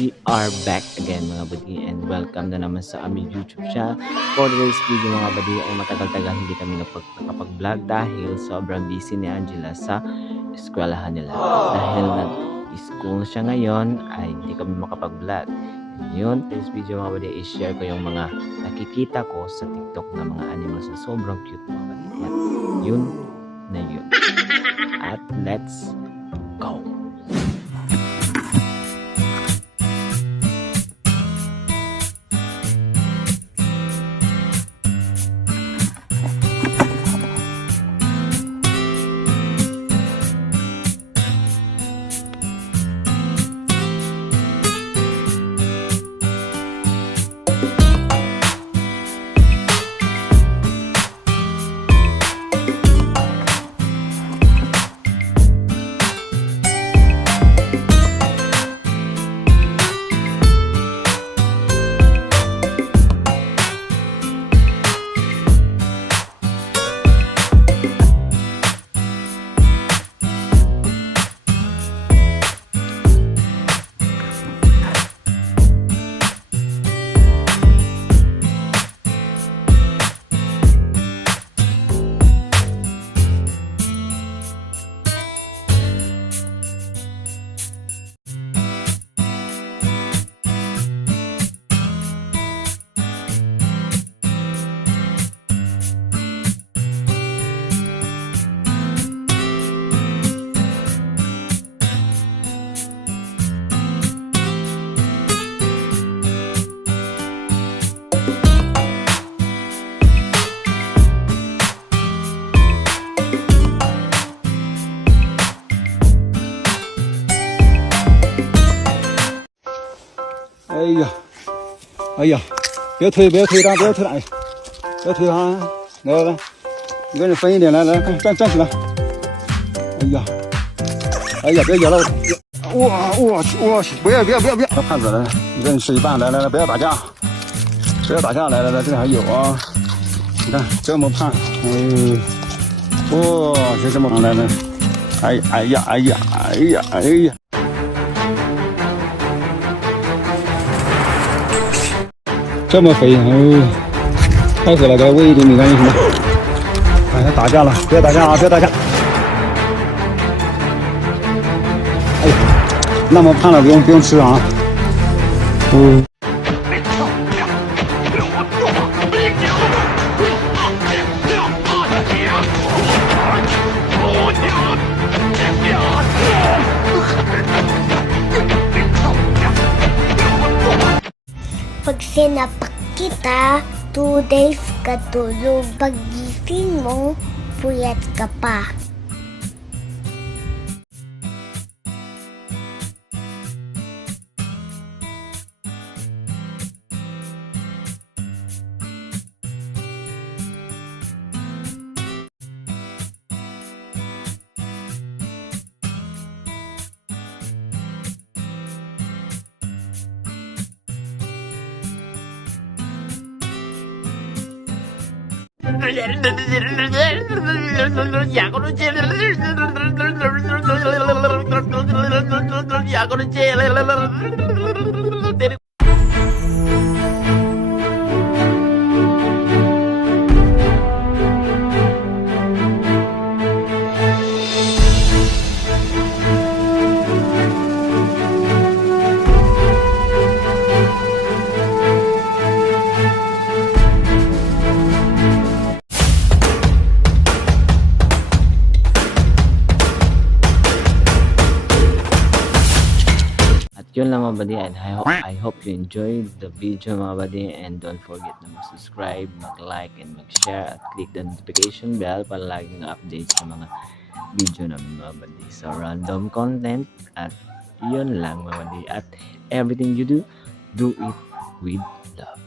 we are back again mga buddy, and welcome na naman sa aming YouTube channel. For today's video mga buddy ay matagal-tagal hindi kami nakapag-vlog dahil sobrang busy ni Angela sa eskwelahan nila. Dahil nag-school siya ngayon ay hindi kami makapag-vlog. Yun, today's video mga buddy, i-share ko yung mga nakikita ko sa TikTok na mga animals na sobrang cute mga buddy. At yun na yun. At let's go!哎呀，别推张，不要推了，哎，不要推啊！来，你跟人分一点，来，站起来！哎呀，别咬了我去，不要，胖子来，一个人吃一半，来，不要打架，来，这里还有啊，你看这么胖，就这么胖，来，哎呀。这么肥，太肥了，给它喂一点米干就行了。哎，它打架了，不要打架啊，不要打架。哎呀，那么胖了，不用吃啊。Pag sinapak kita, 2 days ka tulog. Pag gising mo, puyat ka pa. Yun lang mga buddy, and I hope you enjoyed the video mga buddy, and don't forget na mag-subscribe, mag-like, and mag-share at click the notification bell para laging updates sa mga video namin mga buddy. So random content, at yun lang mga buddy, at everything you do it with love.